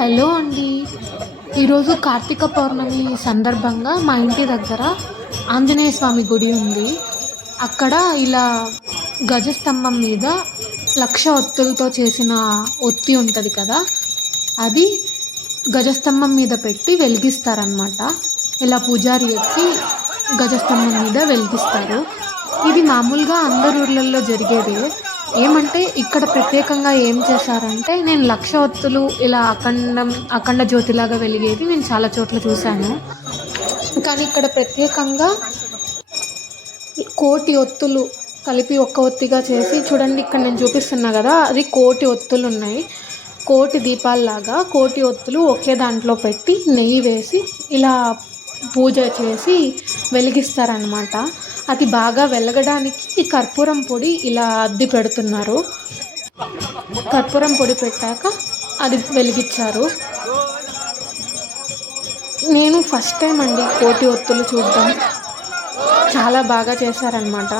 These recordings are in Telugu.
హలో అండి. ఈరోజు కార్తీక పౌర్ణమి సందర్భంగా మా ఇంటి దగ్గర ఆంజనేయ స్వామి గుడి ఉంది. అక్కడ ఇలా గజస్తంభం మీద లక్ష ఒత్తులతో చేసిన ఒత్తి ఉంటుంది కదా, అది గజస్తంభం మీద పెట్టి వెలిగిస్తారనమాట. ఇలా పూజారి ఎక్కి గజస్తంభం మీద వెలిగిస్తారు. ఇది మామూలుగా అందరి ఊర్లలో జరిగేదే. ఏమంటే ఇక్కడ ప్రత్యేకంగా ఏం చేశారంటే, నేను లక్ష ఒత్తులు ఇలా అఖండ జ్యోతిలాగా వెలిగేది నేను చాలా చోట్ల చూశాను. కానీ ఇక్కడ ప్రత్యేకంగా కోటి ఒత్తులు కలిపి ఒక్క ఒత్తిగా చేసి చూడండి. ఇక్కడ నేను చూపిస్తున్నా కదా, అది కోటి ఒత్తులు ఉన్నాయి. కోటి దీపాల్లాగా కోటి ఒత్తులు ఒకే దాంట్లో పెట్టి నెయ్యి వేసి ఇలా పూజ చేసి వెలిగిస్తారనమాట. అది బాగా వెలగడానికి కర్పూరం పొడి ఇలా అద్ది పెడుతున్నారు. కర్పూరం పొడి పెట్టాక అది వెలిగించారు. నేను ఫస్ట్ టైం అండి కోటి ఒత్తులు చూడడం. చాలా బాగా చేశారనమాట.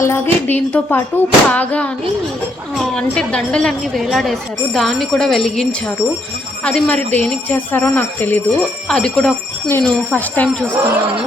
అలాగే దీంతో పాటు పాగా అని అంటే దండలన్నీ వేలాడేశారు, దాన్ని కూడా వెలిగించారు. అది మరి దేనికి చేస్తారో నాకు తెలీదు. అది కూడా నేను ఫస్ట్ టైం చూస్తున్నాను.